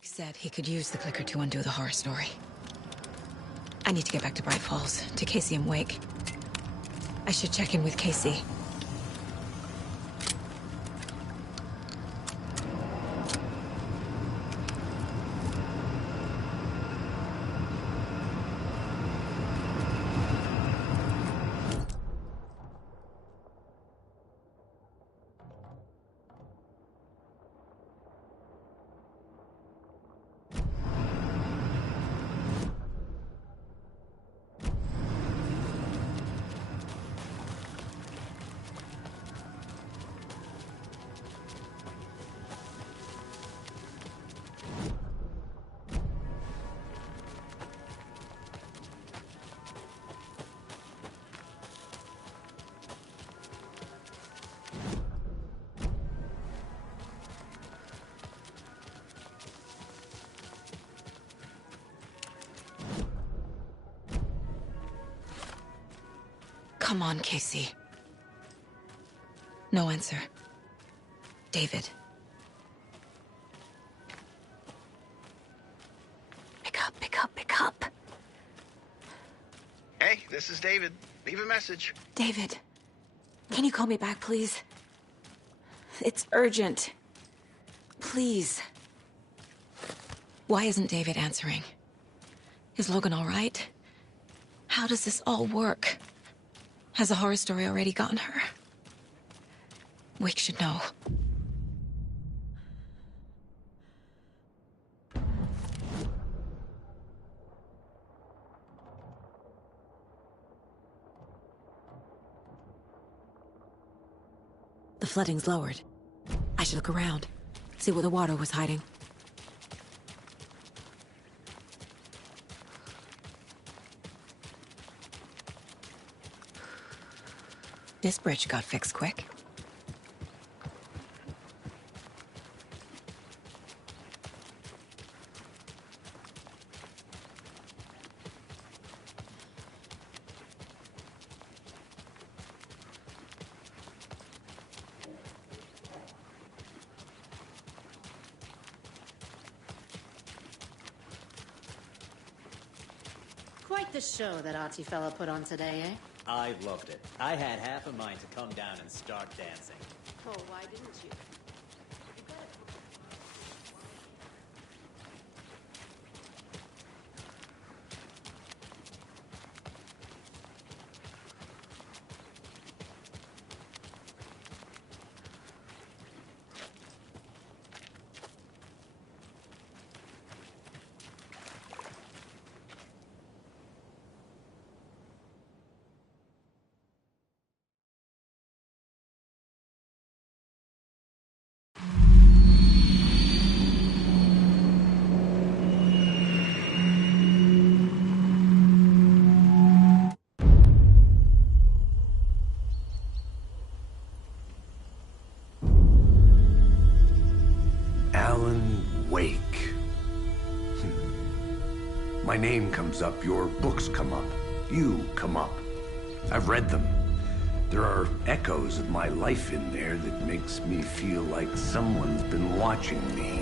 Wake said he could use the clicker to undo the horror story. I need to get back to Bright Falls, to Casey and Wake. I should check in with Casey. Come on, Casey. No answer. David. Pick up, pick up, pick up. Hey, this is David. Leave a message. David, can you call me back, please? It's urgent. Please. Why isn't David answering? Is Logan all right? How does this all work? Has the horror story already gotten her? Wake should know. The flooding's lowered. I should look around, see where the water was hiding. This bridge got fixed quick. Quite the show that artsy fella put on today, eh? I loved it. I had half a mind to come down and start dancing. Oh, why didn't you? My name comes up, your books come up, you come up. I've read them. There are echoes of my life in there that makes me feel like someone's been watching me.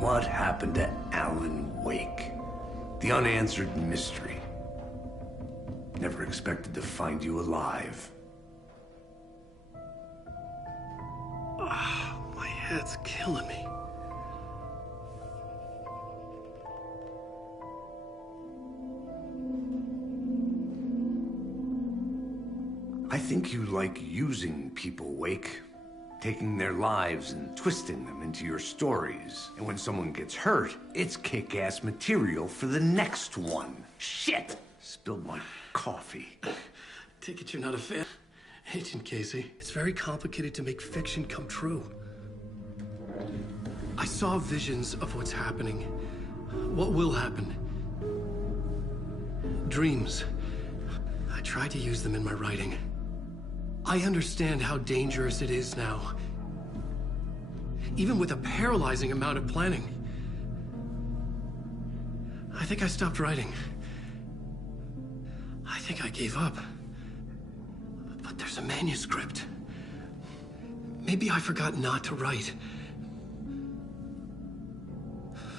What happened to Alan Wake? The unanswered mystery. Never expected to find you alive. My head's killing me. I think you like using people, Wake. Taking their lives and twisting them into your stories. And when someone gets hurt, it's kick-ass material for the next one. Shit! Spilled my coffee. Take it you're not a fan, Agent Casey. It's very complicated to make fiction come true. I saw visions of what's happening. What will happen. Dreams. I tried to use them in my writing. I understand how dangerous it is now. Even with a paralyzing amount of planning. I think I stopped writing. I think I gave up. But But there's a manuscript. Maybe I forgot not to write.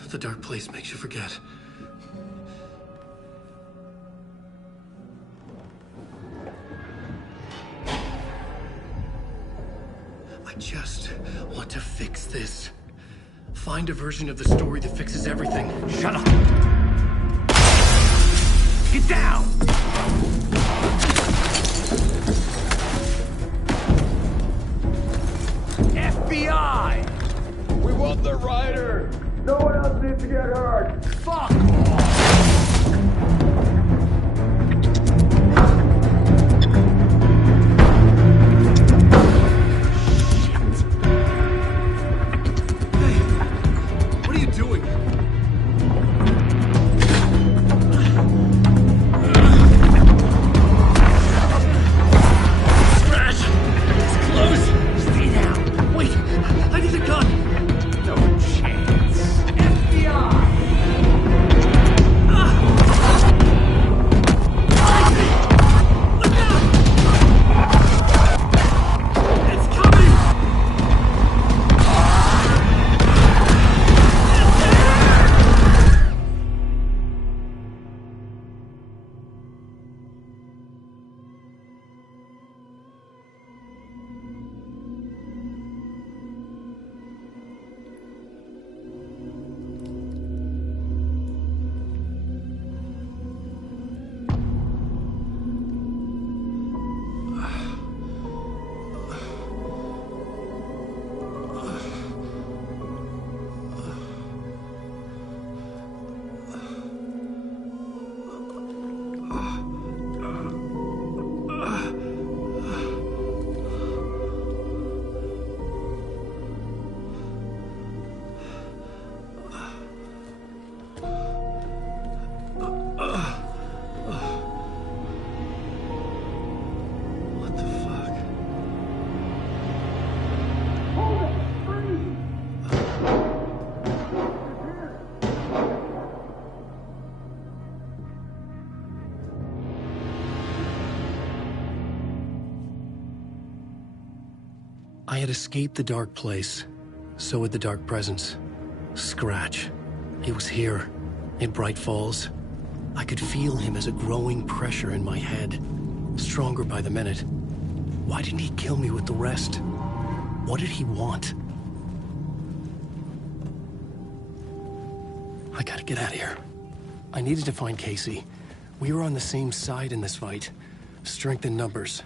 The dark place makes you forget. I just want to fix this. Find a version of the story that fixes everything. Shut up! Get down! FBI! We want the writer! No one else needs to get hurt! Fuck off! What are you doing? Scratch! It's close! Stay down! Wait! I need a gun! No chance! FBI! Look out! It's coming! What the fuck? I had escaped the dark place. So had the dark presence. Scratch. He was here, in Bright Falls. I could feel him as a growing pressure in my head, stronger by the minute. Why didn't he kill me with the rest? What did he want? I gotta get out of here. I needed to find Casey. We were on the same side in this fight. Strength in numbers.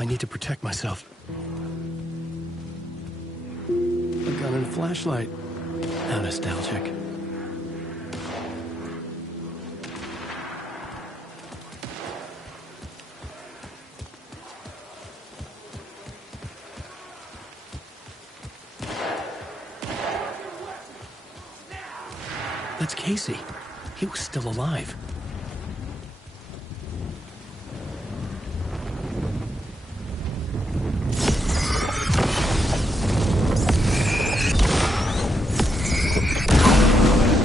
I need to protect myself. A gun and a flashlight. How nostalgic. That's Casey. He was still alive.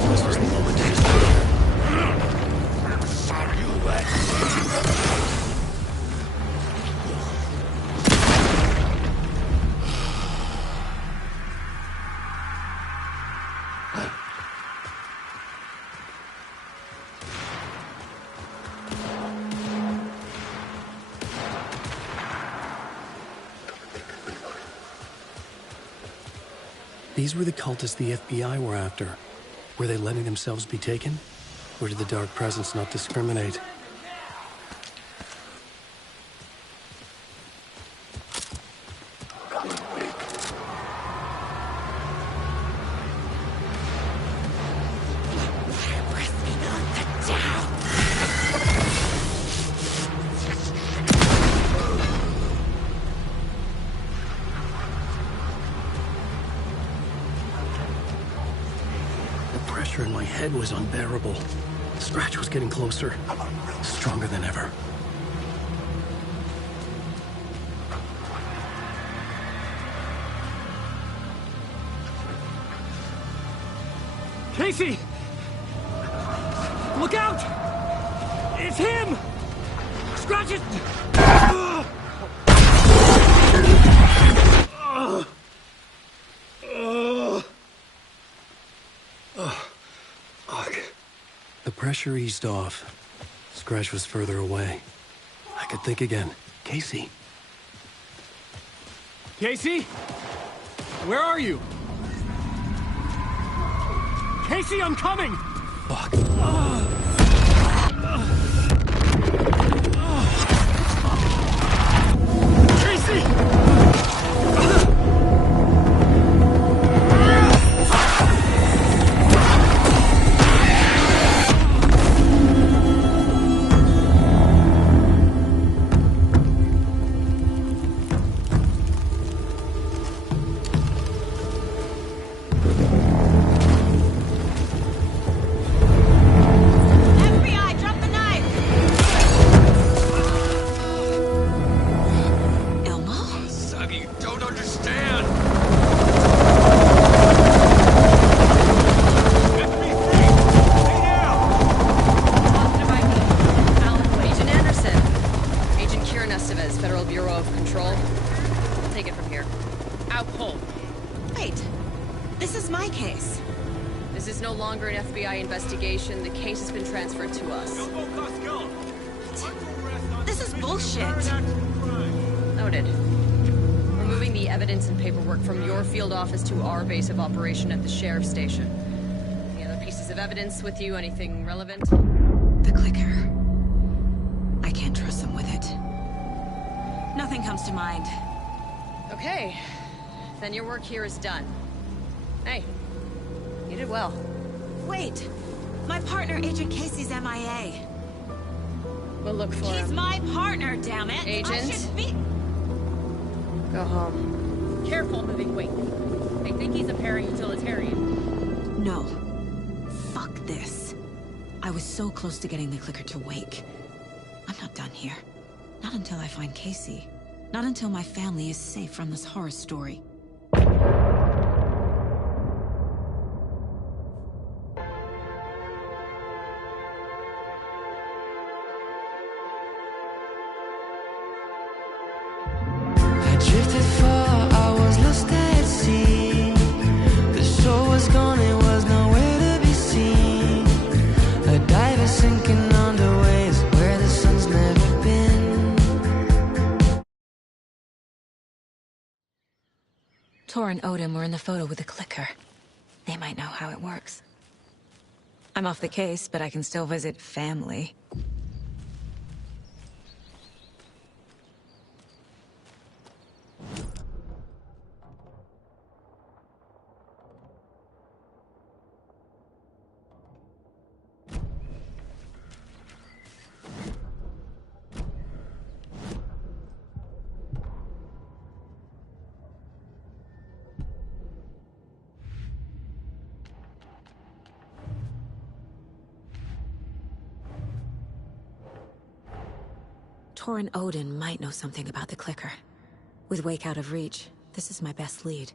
This was the moment to destroy her. These were the cultists the FBI were after. Were they letting themselves be taken? Or did the Dark Presence not discriminate? We're risking on the down. head was unbearable. Scratch was getting closer, stronger than ever. Casey! Look out! It's him! Scratch it! The pressure eased off. Scratch was further away. I could think again. Casey. Casey? Where are you? Casey, I'm coming! Fuck. Casey! FBI, drop the knife! Elmo? Sonny, you don't understand! Agent Anderson. Agent Kieran Estevez, Federal Bureau of Control. I'll take it from here. Out cold. Wait. This is my case. This is no longer an FBI investigation. The case has been transferred to us. This is bullshit. Noted. We're moving the evidence and paperwork from your field office to our base of operation at the sheriff's station. Any other pieces of evidence with you? Anything relevant? The clicker. I can't trust them with it. Nothing comes to mind. Okay. Then your work here is done. Hey, you did well. Wait. My partner, Agent Casey's MIA. We'll look for He's him. my partner, damn it! I Agent? should be... Go home. Careful moving weight. They think he's a para-utilitarian. No. Fuck this. I was so close to getting the clicker to wake. I'm not done here. Not until I find Casey. Not until my family is safe from this horror story. I drifted far, I was lost at sea. The shore was gone, it was nowhere to be seen. A diver sinking under waves where the sun's never been. Tor and Odin were in the photo with the clicker. They might know how it works. I'm off the case, but I can still visit family. Tor and Odin might know something about the clicker. With Wake out of reach, this is my best lead.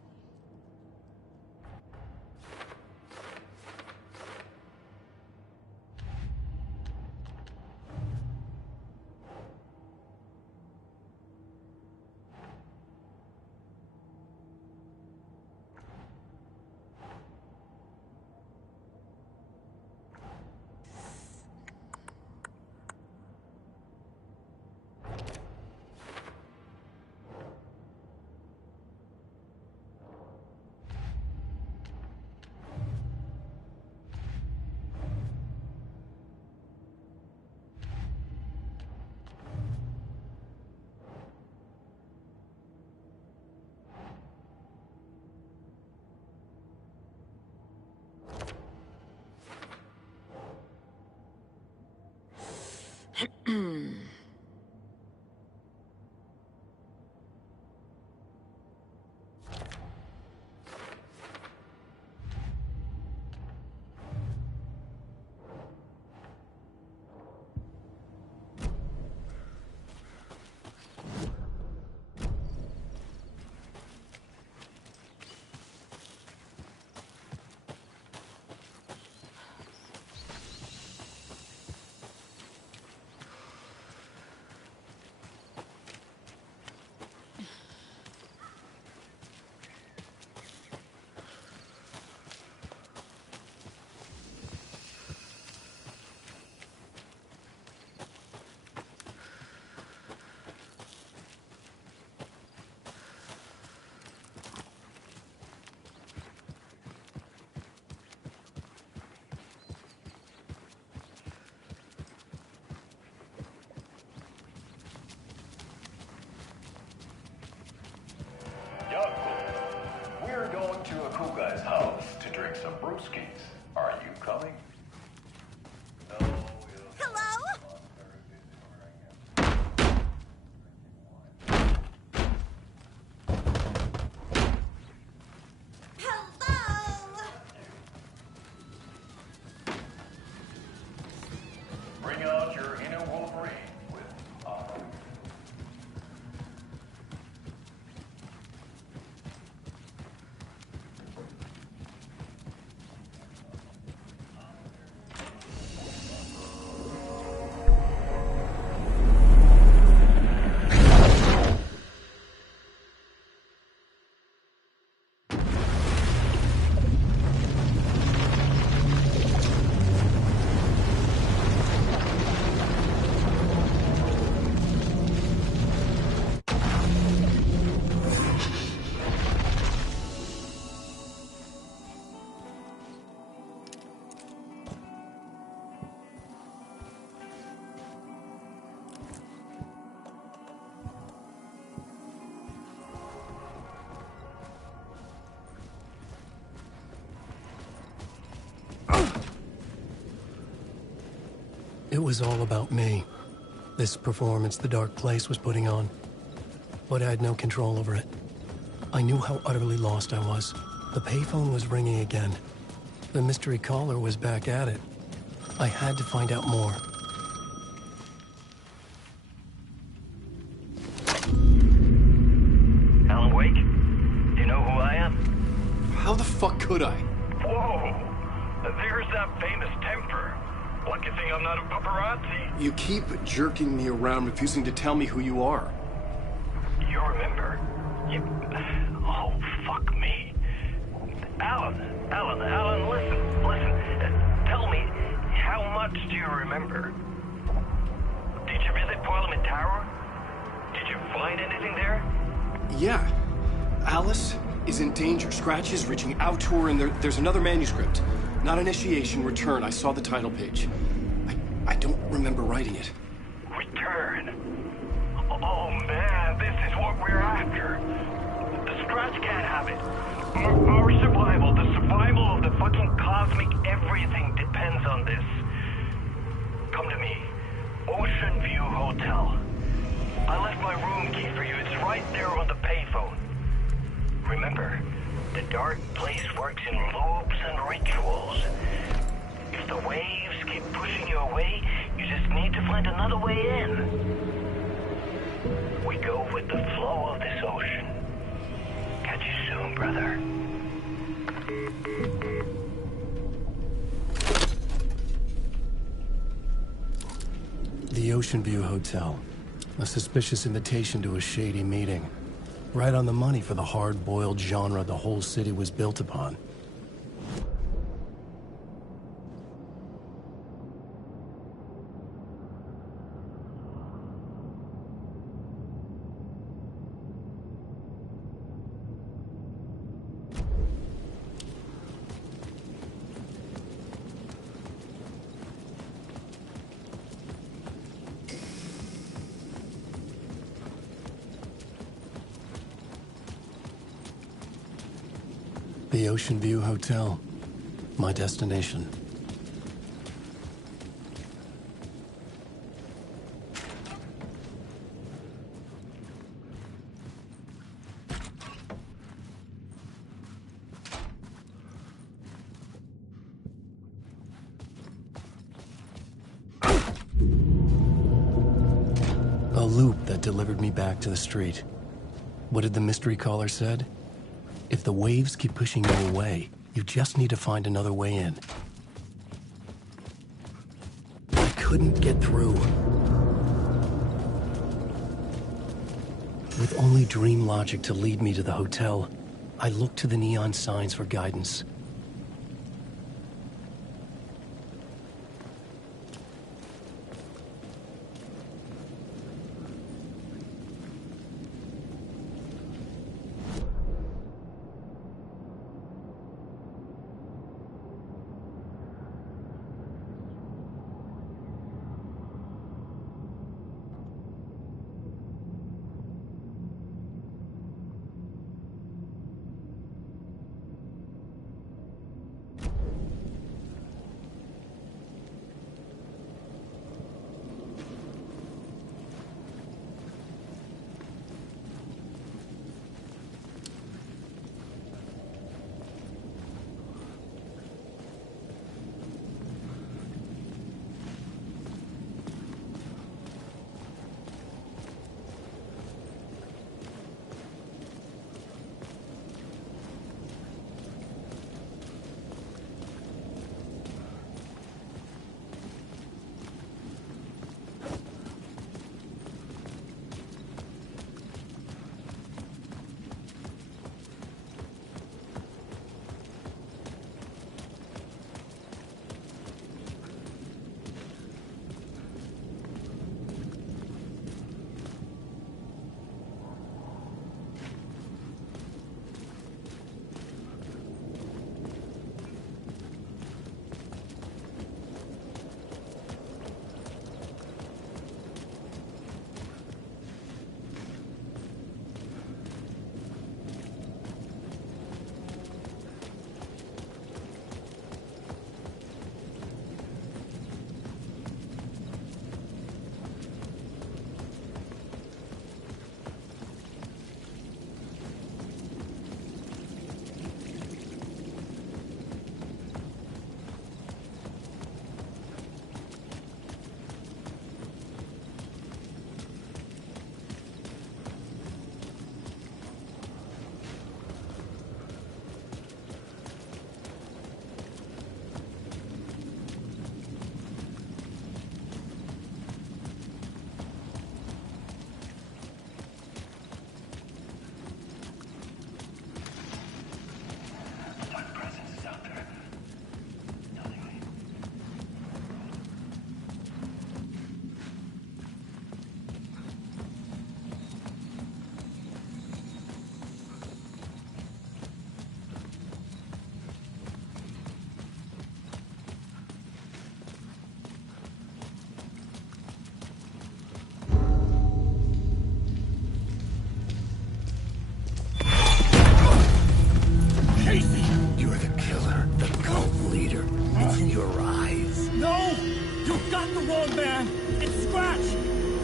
was all about me. This performance the Dark Place was putting on. But I had no control over it. I knew how utterly lost I was. The payphone was ringing again. The mystery caller was back at it. I had to find out more. Alan Wake? Do you know who I am? How the fuck could I? Whoa! There's that famous temper. Lucky thing I'm not a paparazzi. You keep jerking me around, refusing to tell me who you are. You remember? Oh, fuck me. Alan, listen. Tell me, how much do you remember? Did you visit Parliament Tower? Did you find anything there? Yeah. Alice is in danger. Scratch is reaching out to her, and there's another manuscript. Not initiation, return. I saw the title page. I don't remember writing it. Return? Oh man, this is what we're after. The Scratch can't have it. Our survival, the survival of the fucking cosmic everything depends on this. Come to me. Ocean View Hotel. I left my room key for you. It's right there on the payphone. Remember, the Dark Place works in loops and rituals. If the waves keep pushing you away, you just need to find another way in. We go with the flow of this ocean. Catch you soon, brother. The Ocean View Hotel. A suspicious invitation to a shady meeting. Right on the money for the hard-boiled genre the whole city was built upon. The Ocean View Hotel. My destination. A loop that delivered me back to the street. What did the mystery caller said? If the waves keep pushing you away, you just need to find another way in. I couldn't get through. With only dream logic to lead me to the hotel, I looked to the neon signs for guidance.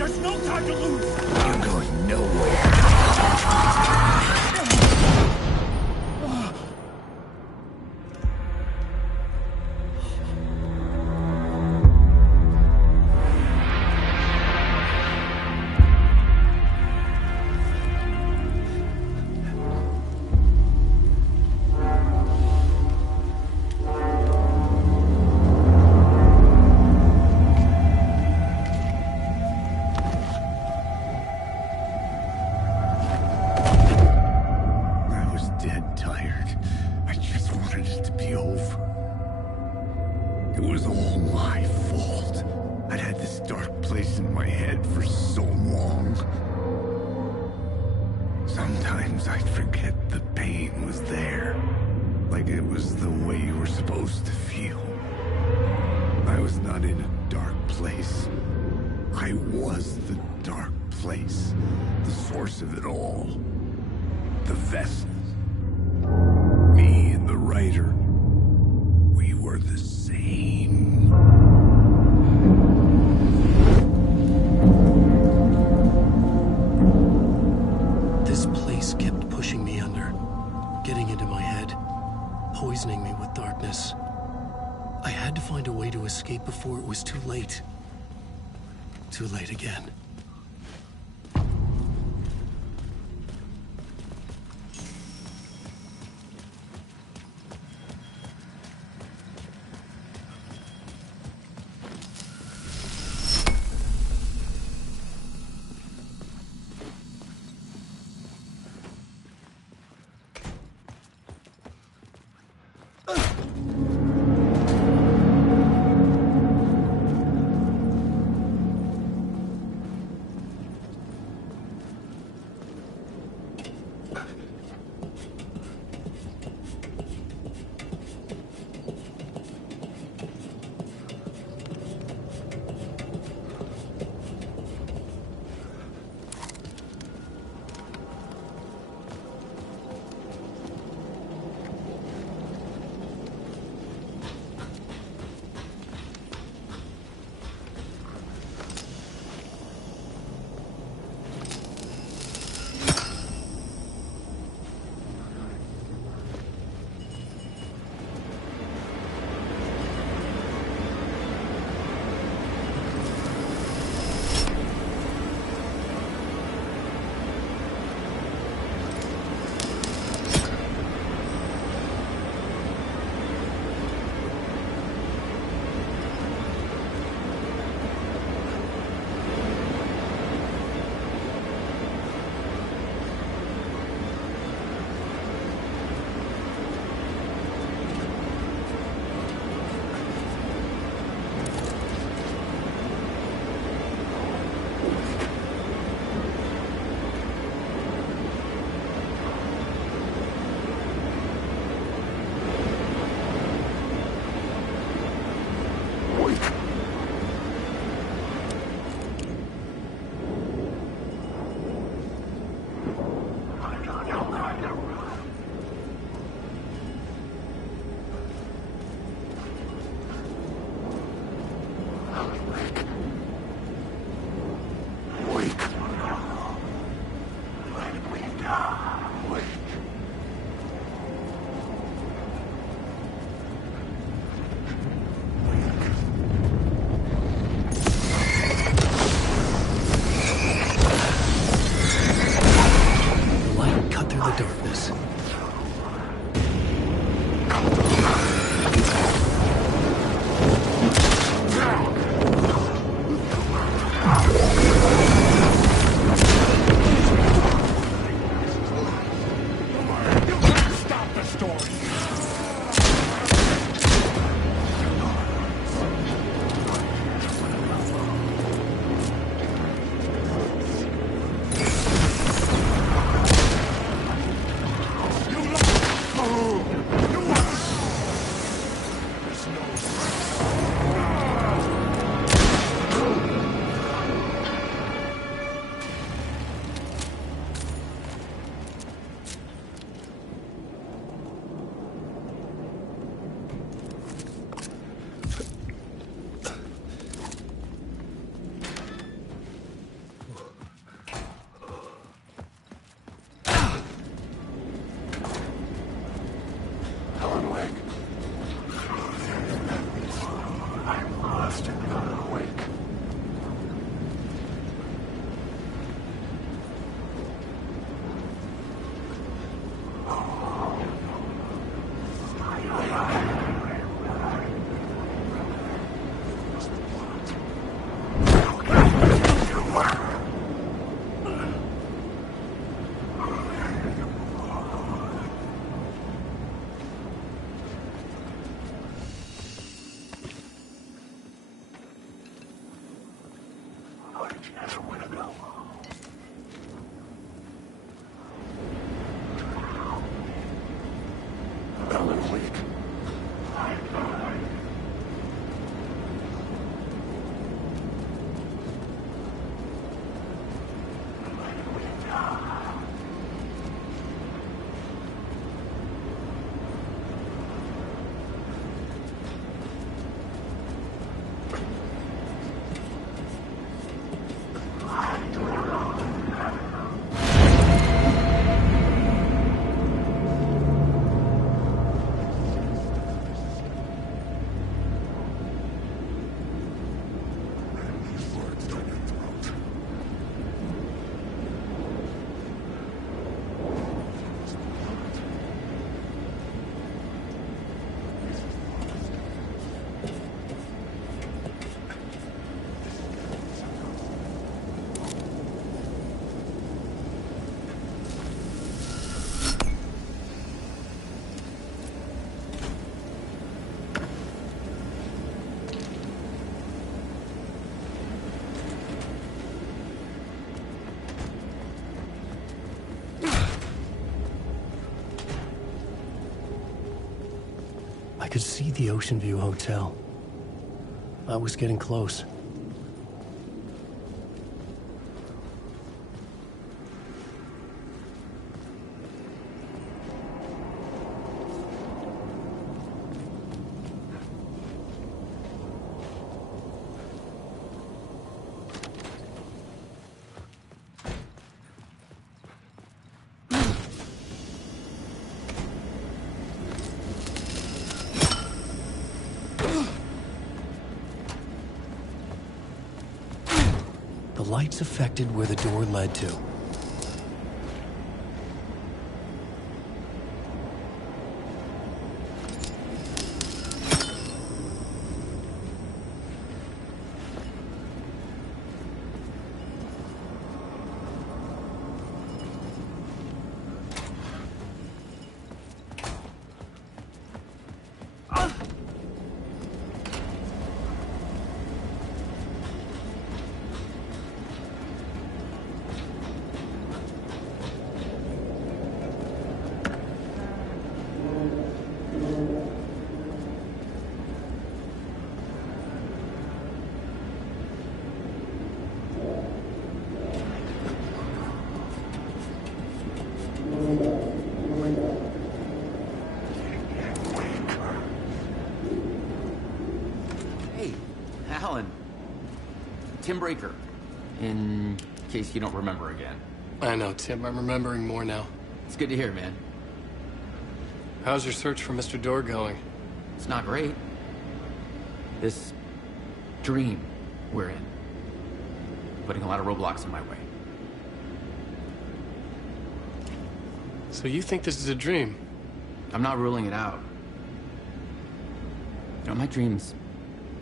There's no time to lose! You're going nowhere. Sometimes I'd forget the pain was there, like it was the way you were supposed to feel. I was not in a dark place. I was the dark place, the source of it all. The vessel. Me and the writer, we were the same. This place kept pushing me under, getting into my head, poisoning me with darkness. I had to find a way to escape before it was too late. Too late again. I could see the Ocean View Hotel. I was getting close. The lights affected where the door led to. Tim Breaker, in case you don't remember again. I know, Tim. I'm remembering more now. It's good to hear, man. How's your search for Mr. Door going? It's not great. This dream we're in, putting a lot of roadblocks in my way. So you think this is a dream? I'm not ruling it out. You know, my dreams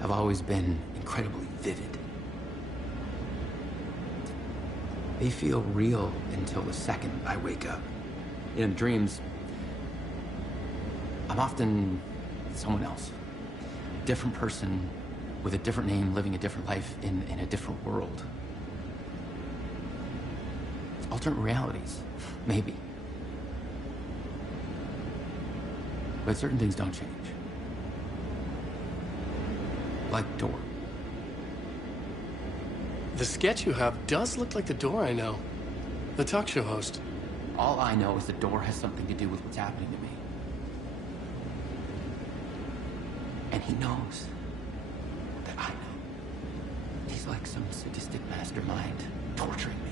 have always been incredibly vivid. They feel real until the second I wake up. In dreams, I'm often someone else. A different person with a different name, living a different life in a different world. Alternate realities, maybe. But certain things don't change. Like Door. The sketch you have does look like the Door I know. The talk show host. All I know is the Door has something to do with what's happening to me. And he knows that I know. He's like some sadistic mastermind torturing me.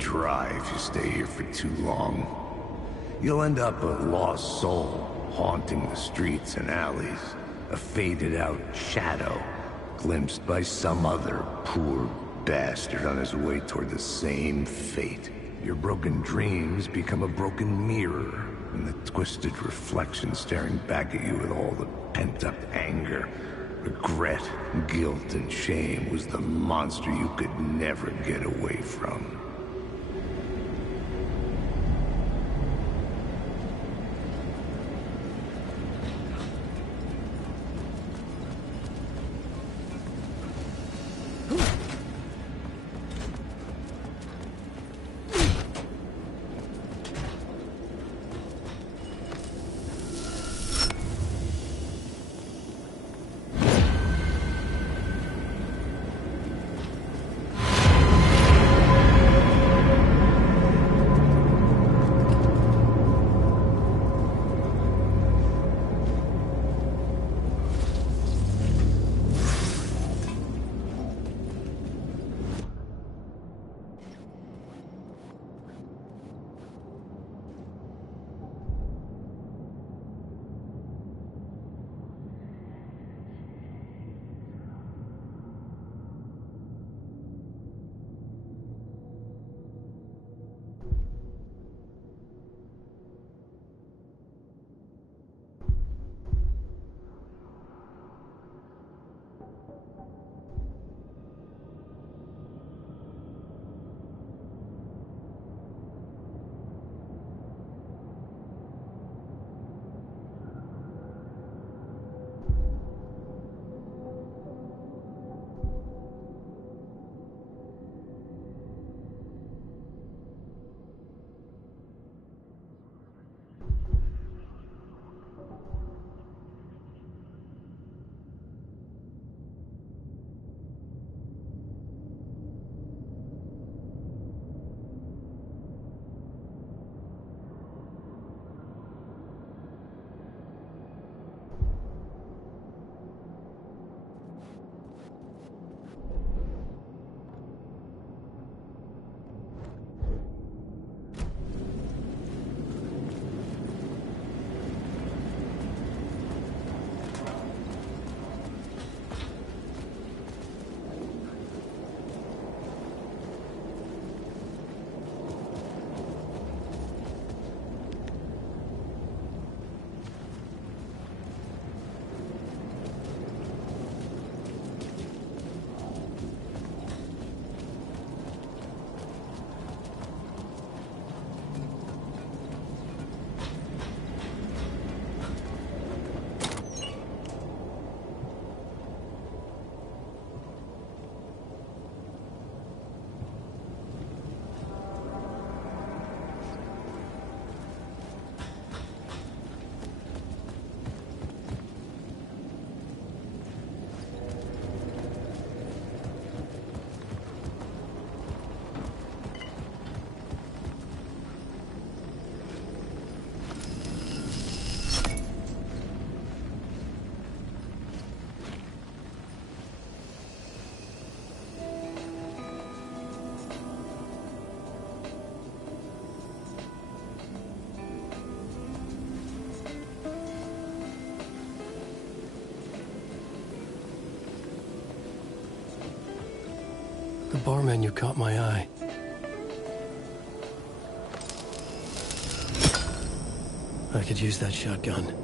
dry if you stay here for too long. You'll end up a lost soul, haunting the streets and alleys. A faded-out shadow, glimpsed by some other poor bastard on his way toward the same fate. Your broken dreams become a broken mirror, and the twisted reflection staring back at you with all the pent-up anger, regret, guilt, and shame was the monster you could never get away from. The bar menu caught my eye. I could use that shotgun.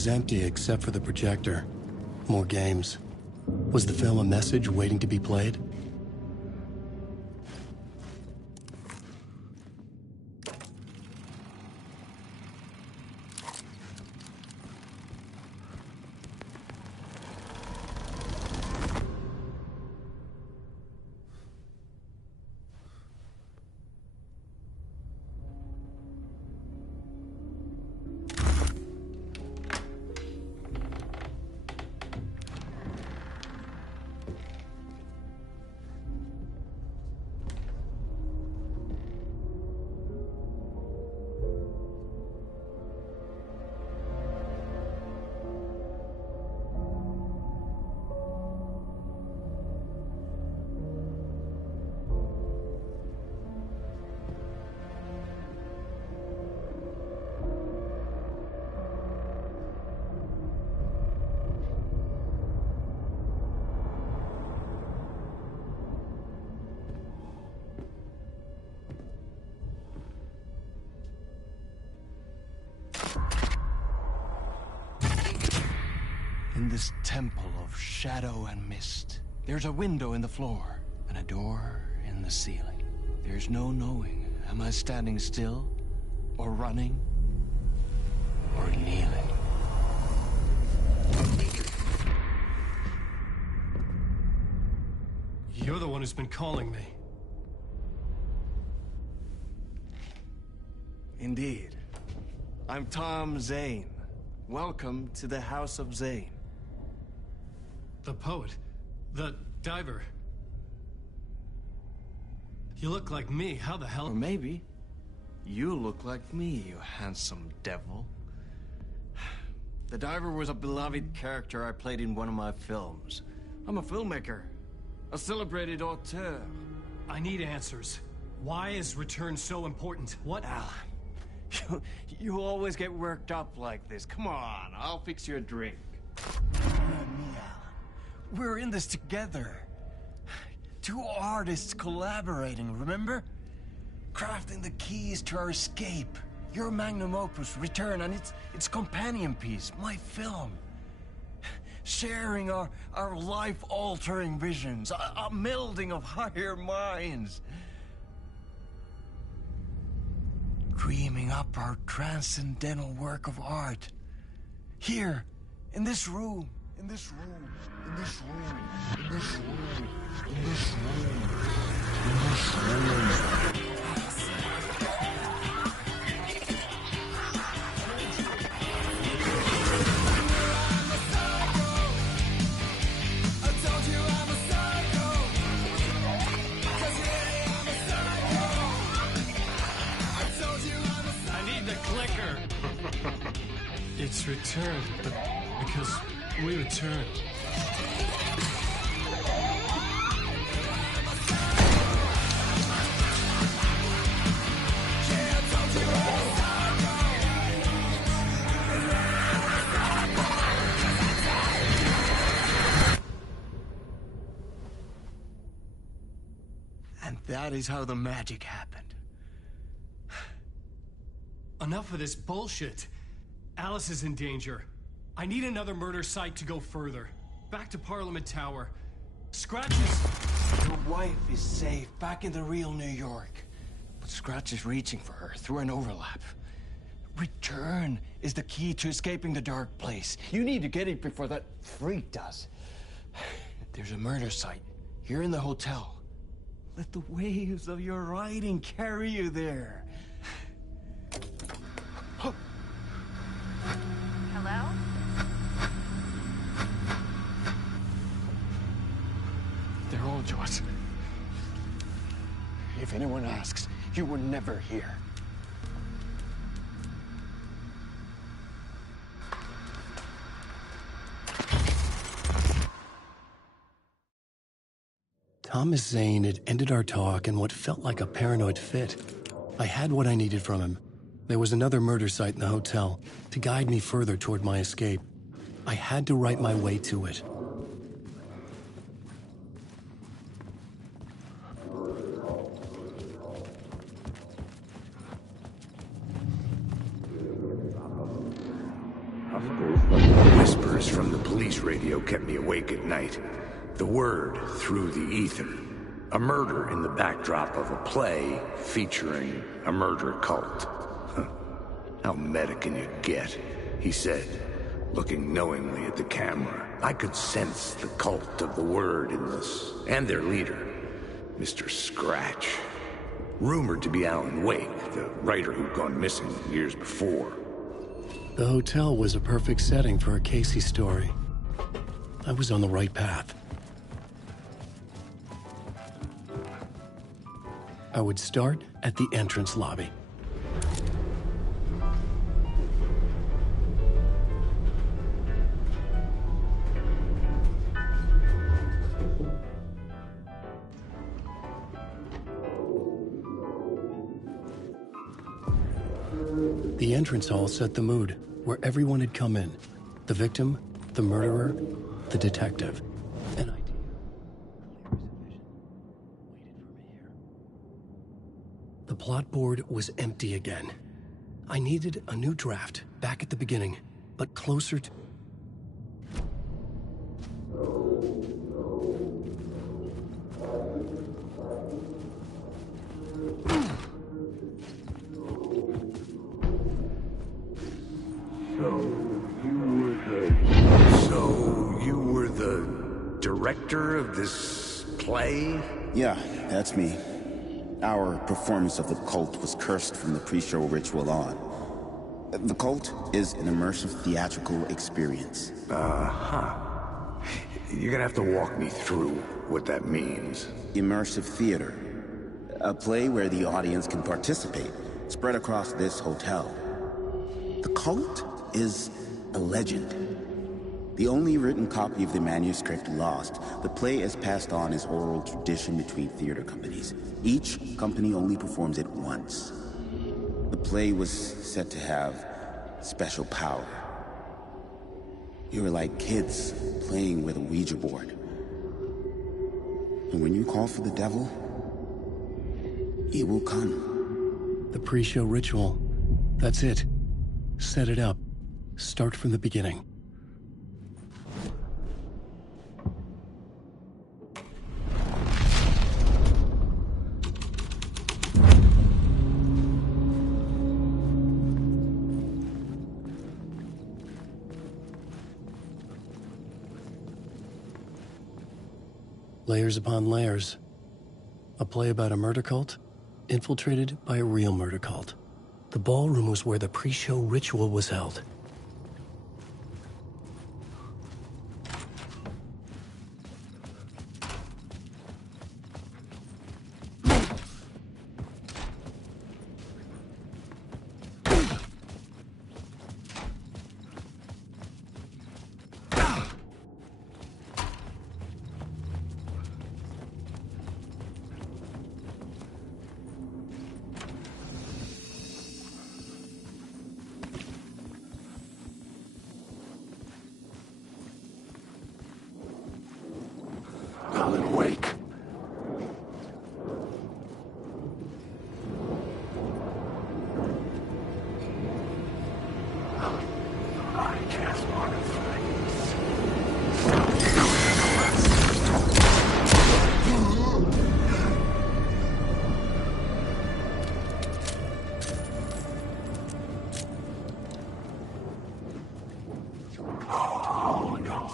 was empty except for the projector. More games. Was the film a message waiting to be played? In this temple of shadow and mist, there's a window in the floor and a door in the ceiling. There's no knowing, am I standing still, or running, or kneeling? You're the one who's been calling me. Indeed. I'm Tom Zane. Welcome to the House of Zane. The poet. The diver. You look like me. How the hell? Or maybe you look like me, you handsome devil. The diver was a beloved character I played in one of my films. I'm a filmmaker, a celebrated auteur. I need answers. Why is Return so important? What? Alan, you always get worked up like this. Come on, I'll fix you a drink. You and me, Alan. We're in this together. Two artists collaborating, remember? Crafting the keys to our escape. Your magnum opus, Return, and its companion piece, my film. Sharing our life-altering visions, a melding of higher minds. Dreaming up our transcendental work of art. Here, in this room, in this room, in this room, in this room, in this room, in this room. It's Return, but because we return. And that is how the magic happened. Enough of this bullshit. Alice is in danger. I need another murder site to go further. Back to Parliament Tower. Scratch is... Your wife is safe, back in the real New York. But Scratch is reaching for her through an overlap. Return is the key to escaping the dark place. You need to get it before that freak does. There's a murder site here in the hotel. Let the waves of your writing carry you there. Hello? They're all yours. If anyone asks, you were never here. Thomas Zane had ended our talk in what felt like a paranoid fit. I had what I needed from him. There was another murder site in the hotel to guide me further toward my escape. I had to write my way to it. from the police radio kept me awake at night. The word through the ether. A murder in the backdrop of a play featuring a murder cult. How meta can you get? He said, looking knowingly at the camera. I could sense the cult of the word in this, and their leader, Mr. Scratch. Rumored to be Alan Wake, the writer who'd gone missing years before. The hotel was a perfect setting for a Casey story. I was on the right path. I would start at the entrance lobby. The entrance hall set the mood, where everyone had come in. The victim, the murderer, the detective. An idea. The plot board was empty again. I needed a new draft, back at the beginning, but closer to... So you were the director of this play? Yeah, that's me. Our performance of the cult was cursed from the pre-show ritual on. The cult is an immersive theatrical experience. Uh-huh. You're gonna have to walk me through what that means. Immersive theater. A play where the audience can participate, spread across this hotel. The cult is a legend. The only written copy of the manuscript lost, the play is passed on as oral tradition between theater companies. Each company only performs it once. The play was said to have special power. You were like kids playing with a Ouija board. And when you call for the devil, he will come. The pre-show ritual. That's it. Set it up. Start from the beginning. Layers upon layers. A play about a murder cult, infiltrated by a real murder cult. The ballroom was where the pre-show ritual was held. Alan Wake. I can't want to Oh, no.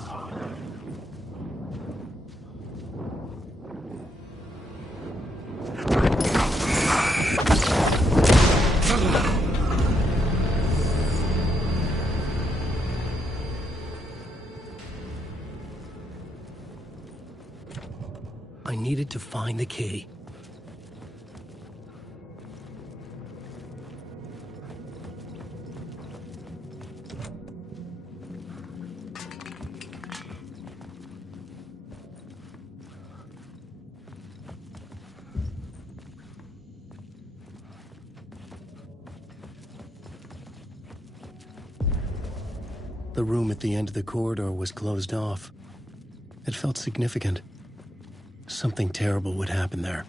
I needed to find the key. The room at the end of the corridor was closed off. It felt significant. Something terrible would happen there.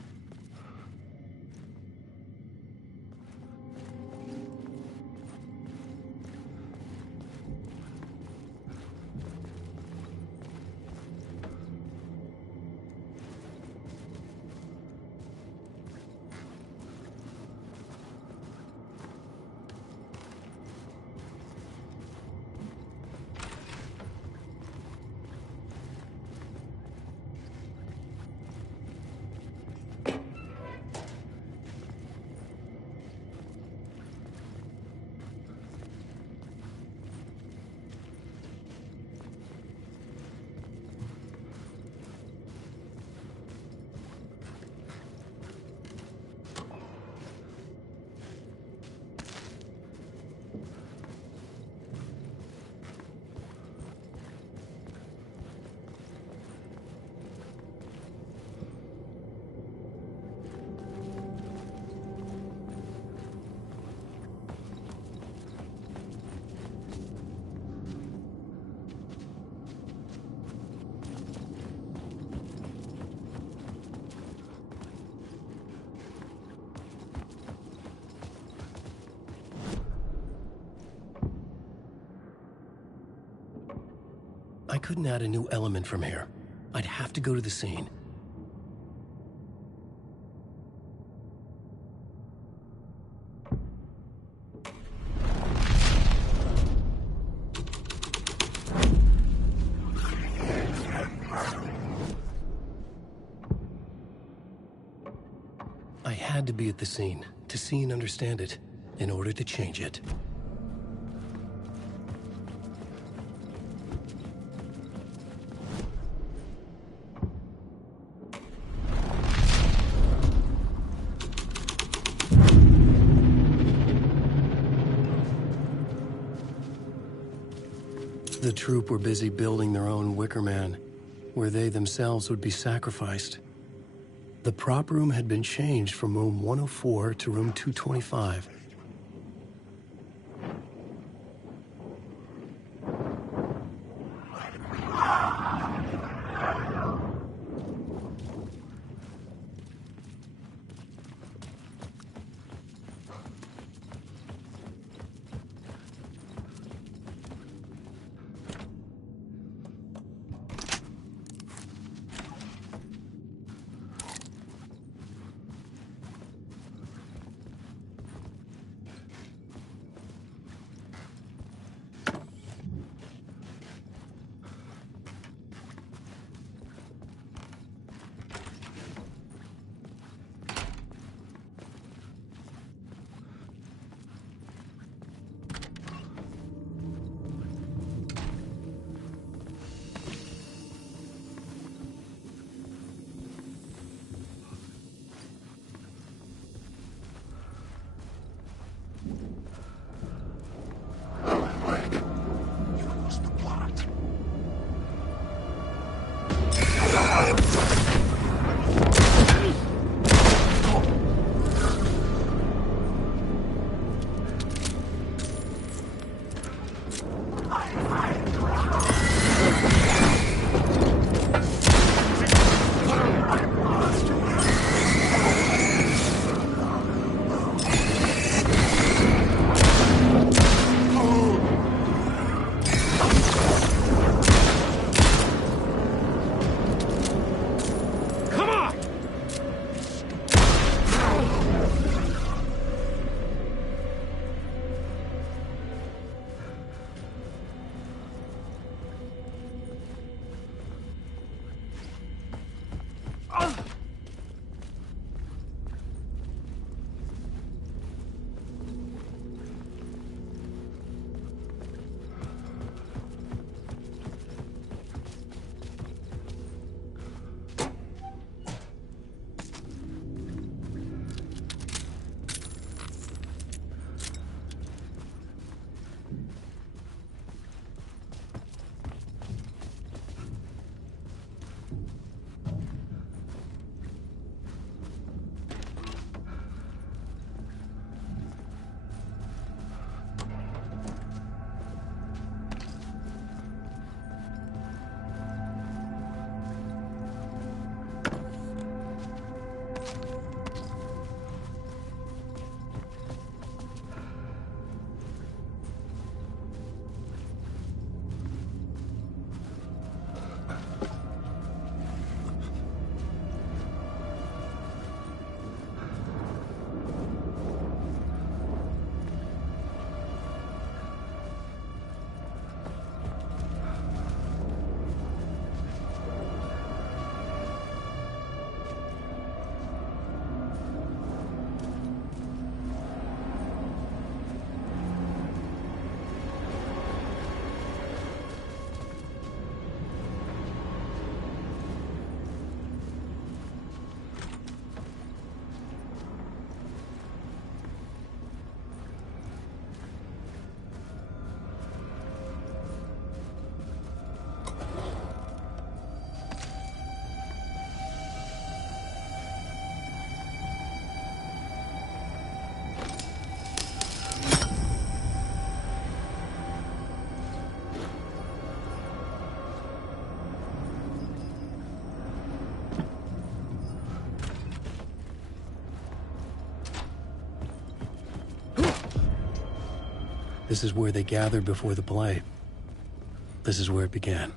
couldn't add a new element from here. I'd have to go to the scene. I had to be at the scene, to see and understand it, in order to change it. The troop were busy building their own Wicker Man, where they themselves would be sacrificed. The prop room had been changed from room 104 to room 225. This is where they gathered before the play. This is where it began.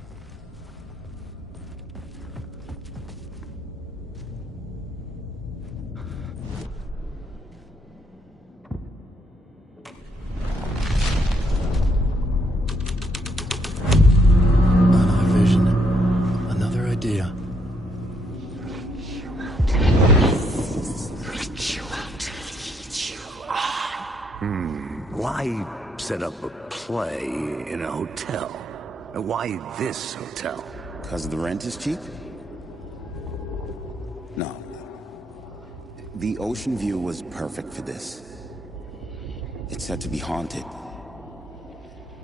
Why set up a play in a hotel? Why this hotel? Because the rent is cheap? No. The ocean view was perfect for this. It's said to be haunted.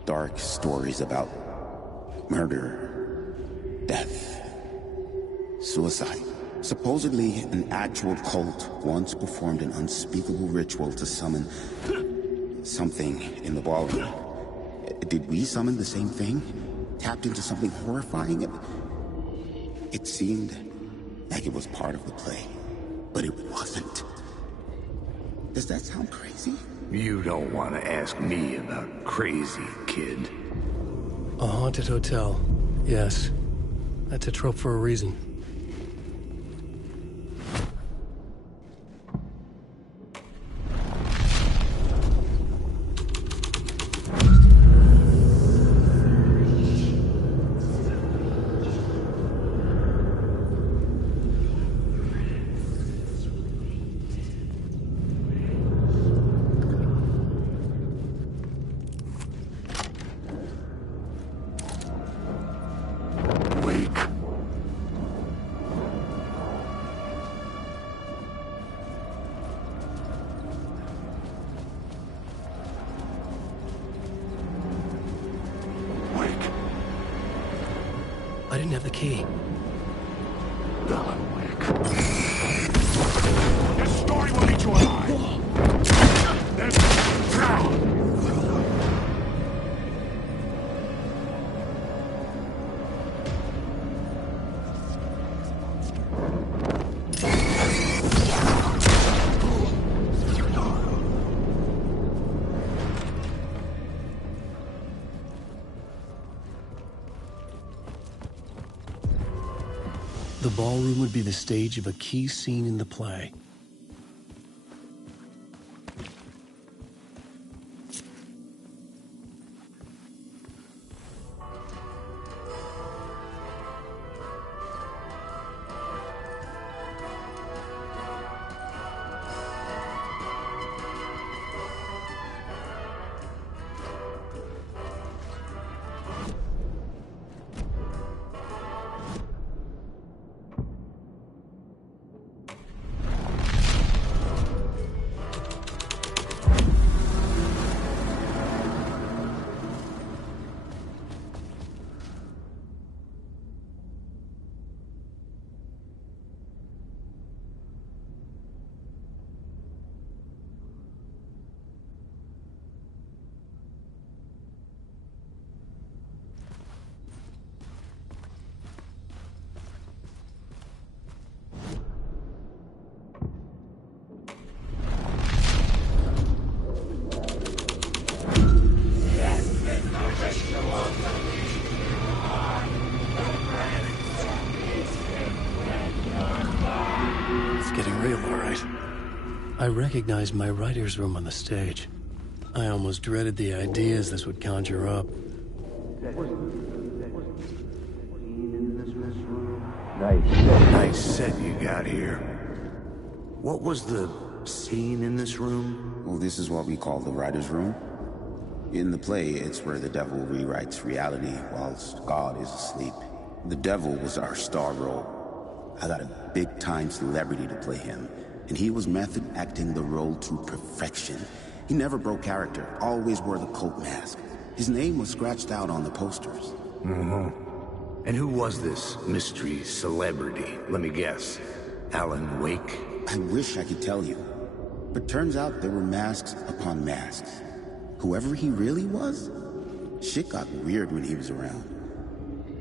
Dark stories about murder, death, suicide. Supposedly, an actual cult once performed an unspeakable ritual to summon something in the ballroom. Did we summon the same thing? Tapped into something horrifying? It seemed like it was part of the play, but it wasn't. Does that sound crazy? You don't want to ask me about crazy, kid. A haunted hotel. Yes. That's a trope for a reason. I didn't have the key. Alan Wake. This story will eat you alive. The ballroom would be the stage of a key scene in the play. I recognized my writer's room on the stage. I almost dreaded the ideas this would conjure up. Nice set you got here. What was the scene in this room? Well, this is what we call the writer's room. In the play, it's where the devil rewrites reality whilst God is asleep. The devil was our star role. I got a big-time celebrity to play him, and he was method acting the role to perfection. He never broke character, always wore the cult mask. His name was scratched out on the posters. And who was this mystery celebrity? Let me guess. Alan Wake? I wish I could tell you. But turns out there were masks upon masks. Whoever he really was, shit got weird when he was around.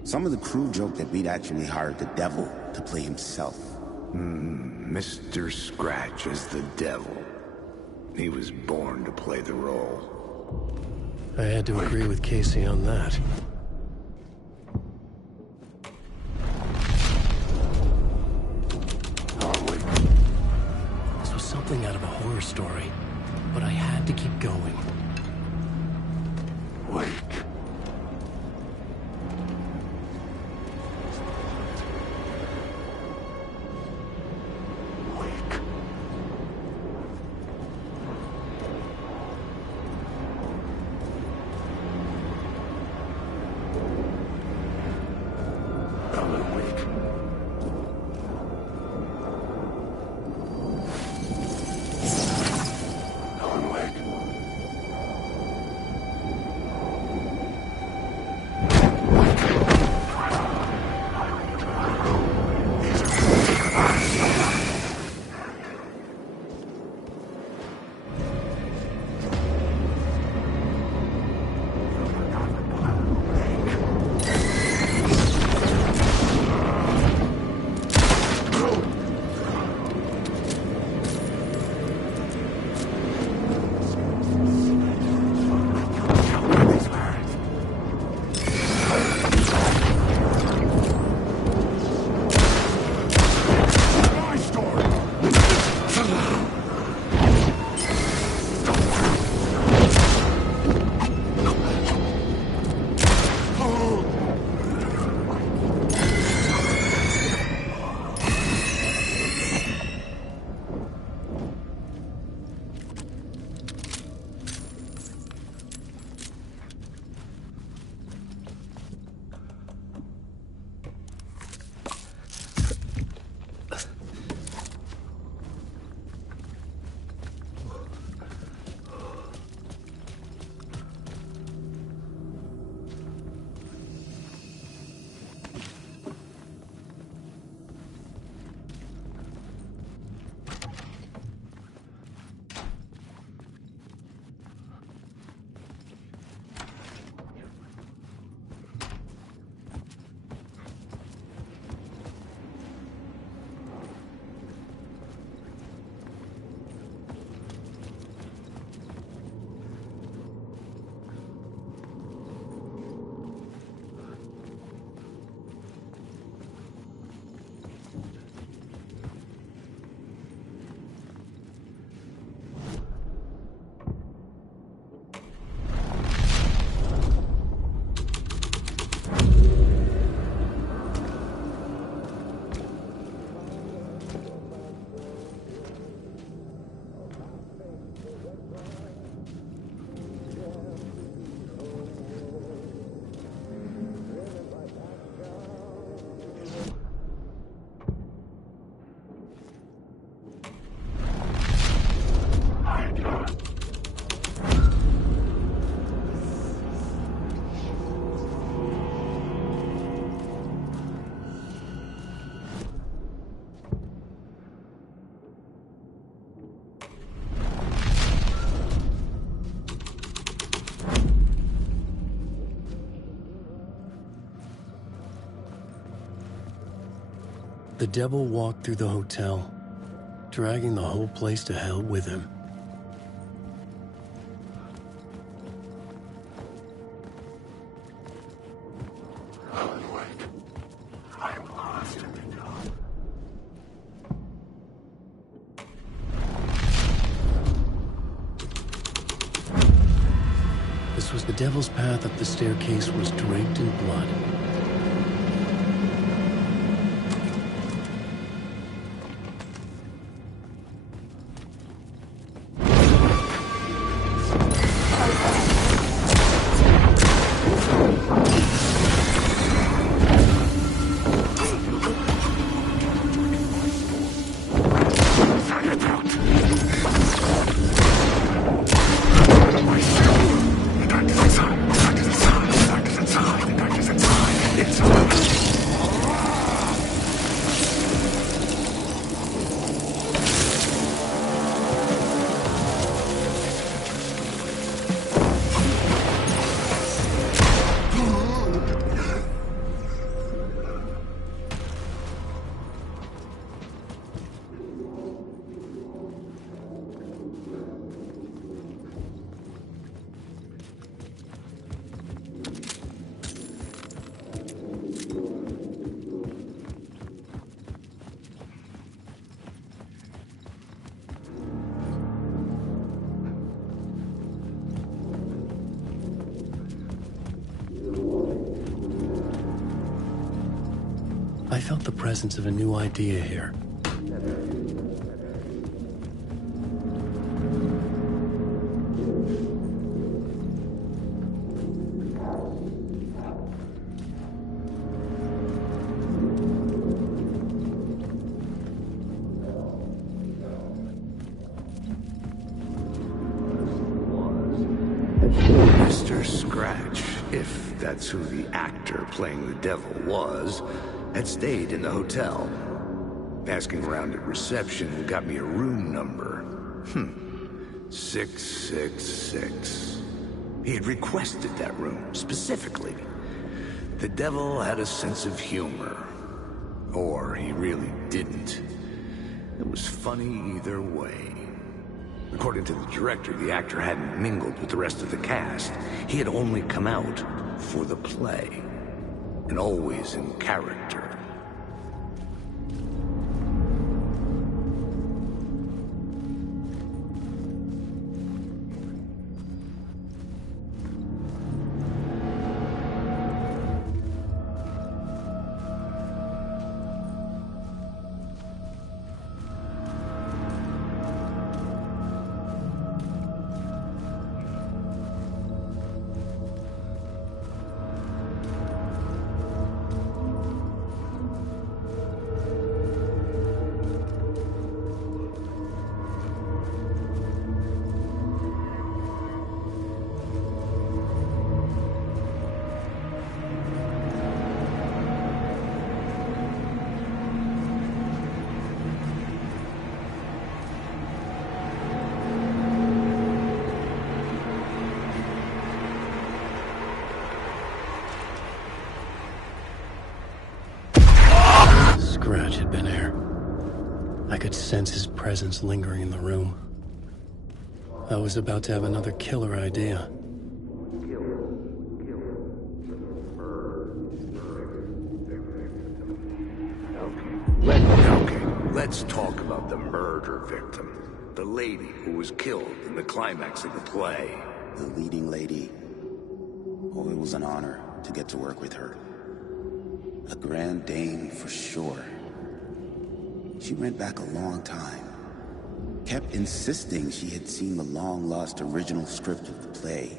Some of the crew joked that we'd actually hired the devil to play himself. Mr. Scratch as the devil. He was born to play the role. I had to agree with Casey on that. This was something out of a horror story, but I had to keep going. Wake. The devil walked through the hotel, dragging the whole place to hell with him. Alan Wake, I am lost in the dark. This was the devil's path up the staircase was draped in blood. I felt the presence of a new idea here. Mr. Scratch, if that's who the actor playing the devil was, had stayed in the hotel. Asking around at reception got me a room number. 666. He had requested that room, specifically. The devil had a sense of humor. Or he really didn't. It was funny either way. According to the director, the actor hadn't mingled with the rest of the cast. He had only come out for the play. And always in character. Scratch had been here. I could sense his presence lingering in the room. I was about to have another killer idea. Okay, let's talk about the murder victim. The lady who was killed in the climax of the play. The leading lady. Oh, it was an honor to get to work with her. A grand dame for sure. She went back a long time. Kept insisting she had seen the long-lost original script of the play.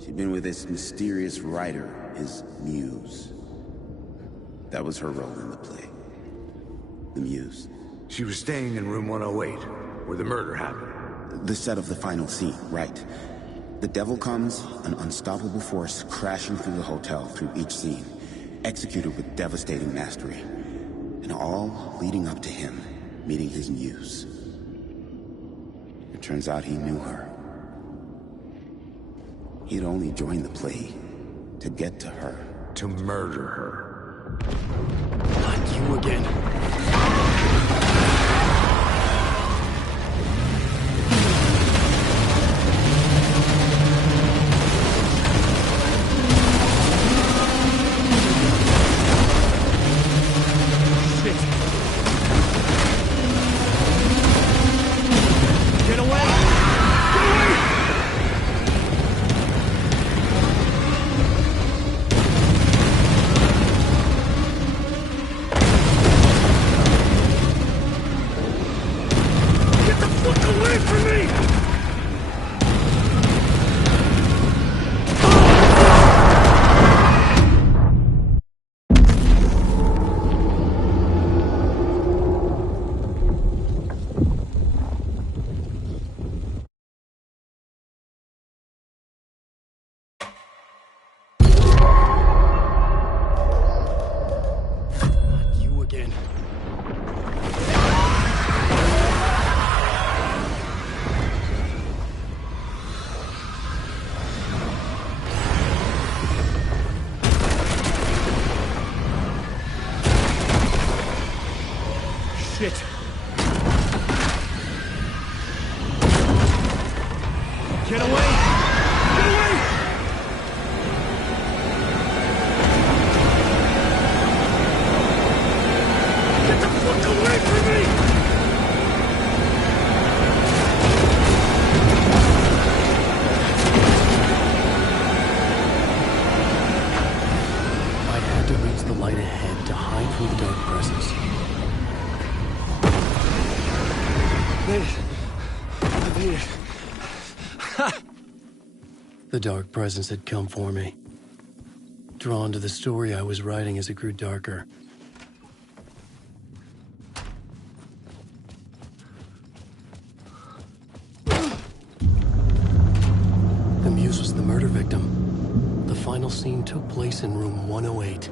She'd been with this mysterious writer, his muse. That was her role in the play. The muse. She was staying in room 108, where the murder happened. The set of the final scene, right. The devil comes, an unstoppable force crashing through the hotel through each scene, executed with devastating mastery. And all leading up to him meeting his muse. It turns out he knew her. He'd only joined the play to get to her. To murder her. Not you again. Shit. Get away! Get away! Get the fuck away from me! I had to reach the light ahead to hide from the dark presence. I made it. The dark presence had come for me. Drawn to the story I was writing as it grew darker. The Muse was the murder victim. The final scene took place in room 108.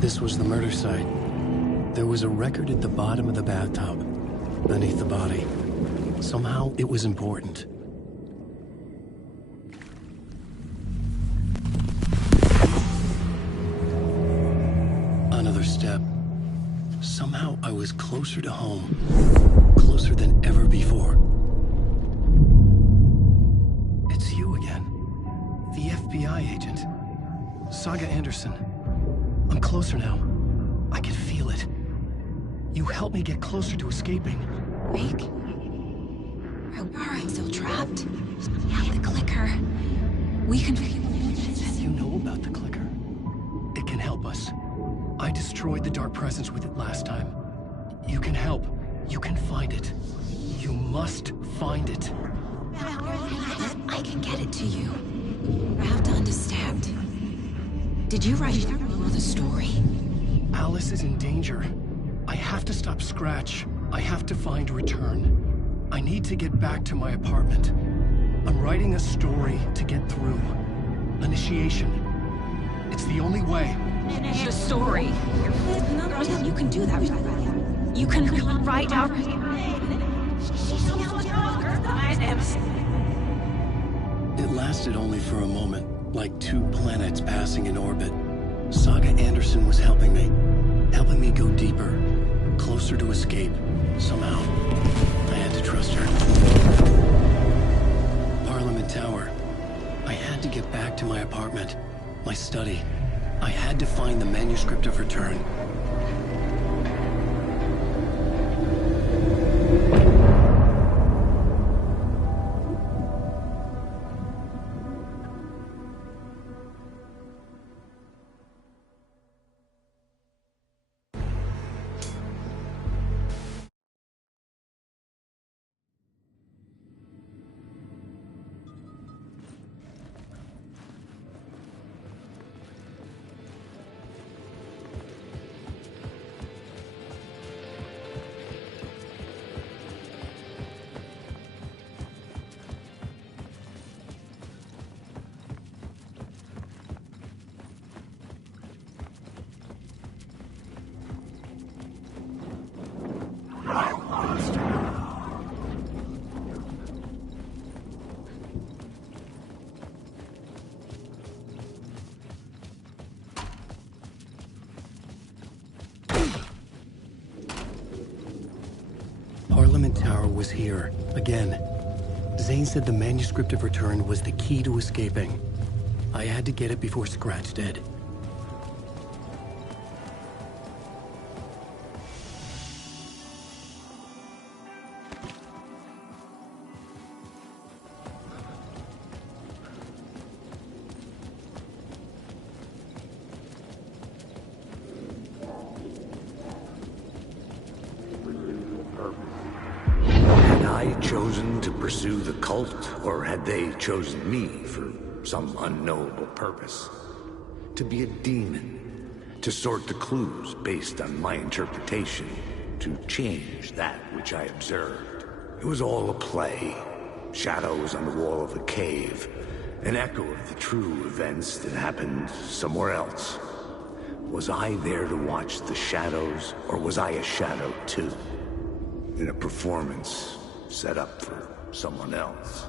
This was the murder site. There was a record at the bottom of the bathtub, beneath the body. Somehow, it was important. Another step. Somehow, I was closer to home. Closer than ever before. It's you again. The FBI agent. Saga Anderson. I'm closer now. I can feel it. You helped me get closer to escaping. Wake? Are I still trapped? I have the clicker. We can... You know about the clicker. It can help us. I destroyed the dark presence with it last time. You can help. You can find it. You must find it. I can get it to you. I have to understand. Did you write the story? Alice is in danger. I have to stop Scratch. I have to find Return. I need to get back to my apartment. I'm writing a story to get through. Initiation. It's the only way. The story. You can do that. You can write out. It lasted only for a moment, like two planets passing in orbit. Saga Anderson was helping me go deeper, closer to escape. Somehow, I had to trust her. Parliament Tower. I had to get back to my apartment, my study. I had to find the manuscript of Return. Parliament Tower was here, again. Zane said the manuscript of Return was the key to escaping. I had to get it before Scratch did. Chosen to pursue the cult, or had they chosen me for some unknowable purpose? To be a demon, to sort the clues based on my interpretation, to change that which I observed. It was all a play. Shadows on the wall of a cave, an echo of the true events that happened somewhere else. Was I there to watch the shadows, or was I a shadow too? In a performance set up for someone else.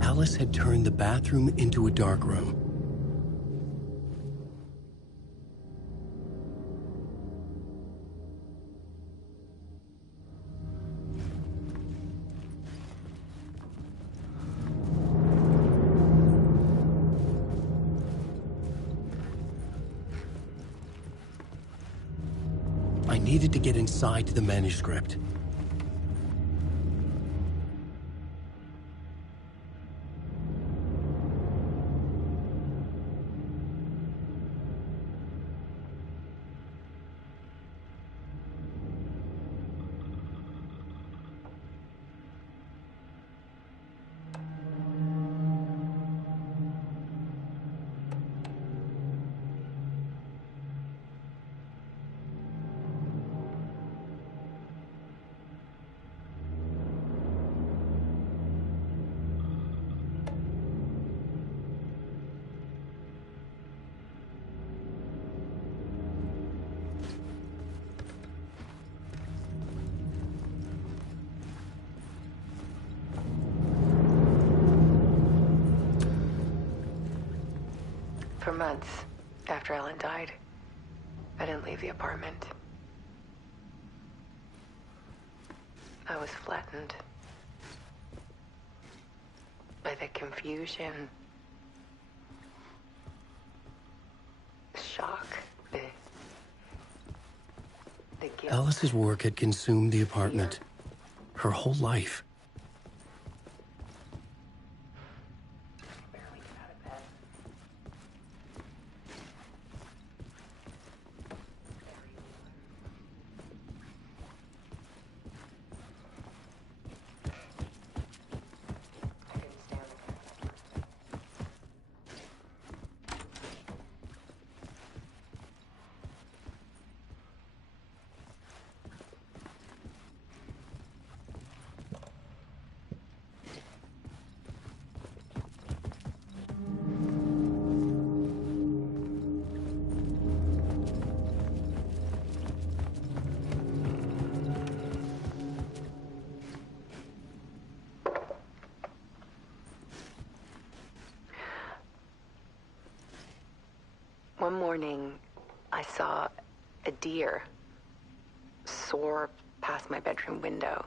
Alice had turned the bathroom into a dark room. I needed to get inside the manuscript. For months after Ellen died, I didn't leave the apartment. I was flattened by the confusion, the shock, the guilt. Alice's work had consumed the apartment. Her whole life. One morning, I saw a deer soar past my bedroom window.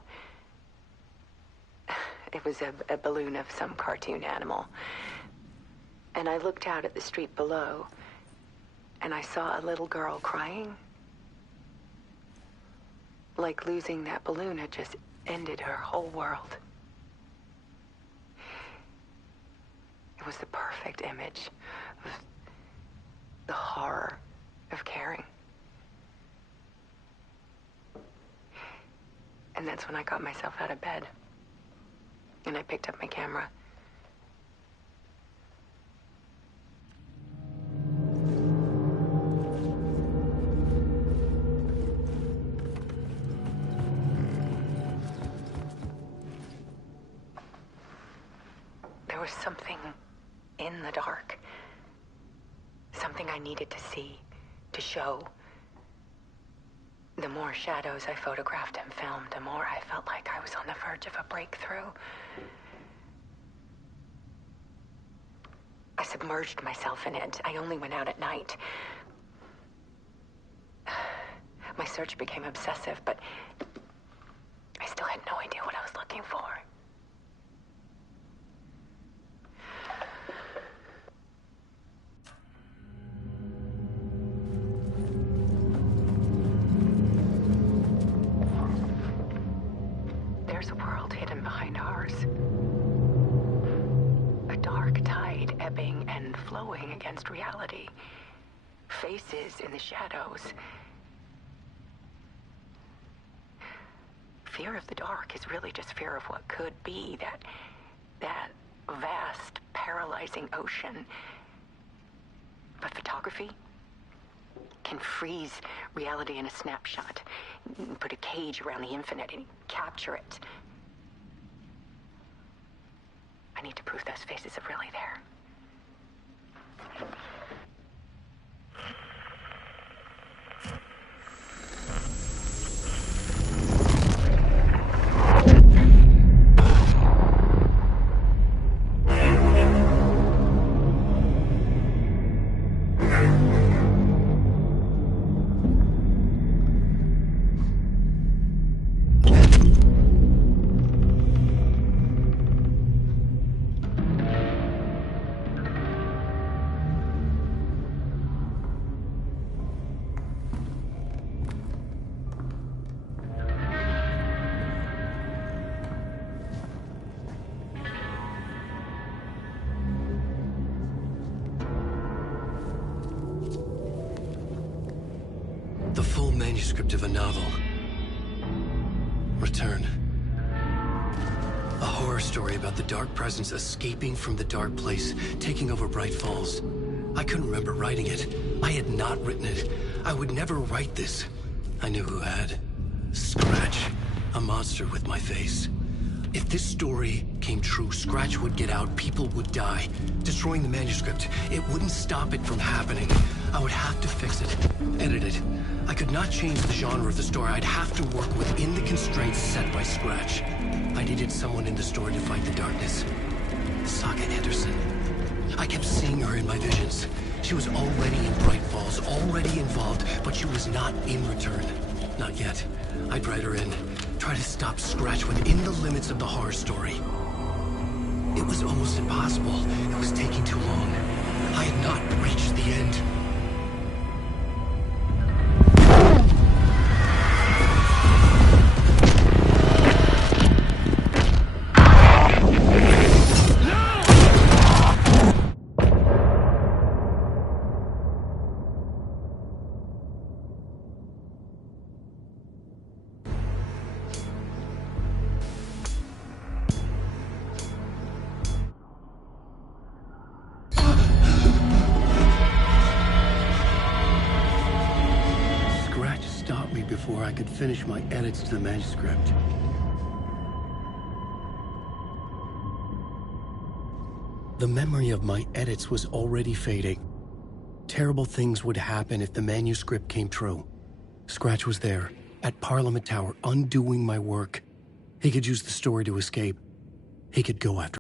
It was a balloon of some cartoon animal. And I looked out at the street below, and I saw a little girl crying. Like losing that balloon had just ended her whole world. It was the perfect image of the horror of caring. And that's when I got myself out of bed. And I picked up my camera. There was something in the dark. Something I needed to see, to show. The more shadows I photographed and filmed, the more I felt like I was on the verge of a breakthrough. I submerged myself in it. I only went out at night. My search became obsessive, but I still had no idea what I was looking for. There's a world hidden behind ours. A dark tide ebbing and flowing against reality. Faces in the shadows. Fear of the dark is really just fear of what could be, that vast, paralyzing ocean. But photography can freeze reality in a snapshot, put a cage around the infinite and capture it. I need to prove those faces are really there. The full manuscript of a novel. Return. A horror story about the dark presence escaping from the dark place, taking over Bright Falls. I couldn't remember writing it. I had not written it. I would never write this. I knew who had. Scratch. A monster with my face. If this story came true, Scratch would get out, people would die. Destroying the manuscript, it wouldn't stop it from happening. I would have to fix it, edit it. I could not change the genre of the story. I'd have to work within the constraints set by Scratch. I needed someone in the story to fight the darkness. Saga Anderson. I kept seeing her in my visions. She was already in Bright Falls, already involved, but she was not in return. Not yet. I'd write her in. Try to stop Scratch within the limits of the horror story. It was almost impossible. It was taking too long. I had not reached the end. Before I could finish my edits to the manuscript. The memory of my edits was already fading. Terrible things would happen if the manuscript came true. Scratch was there, at Parliament Tower, undoing my work. He could use the story to escape. He could go after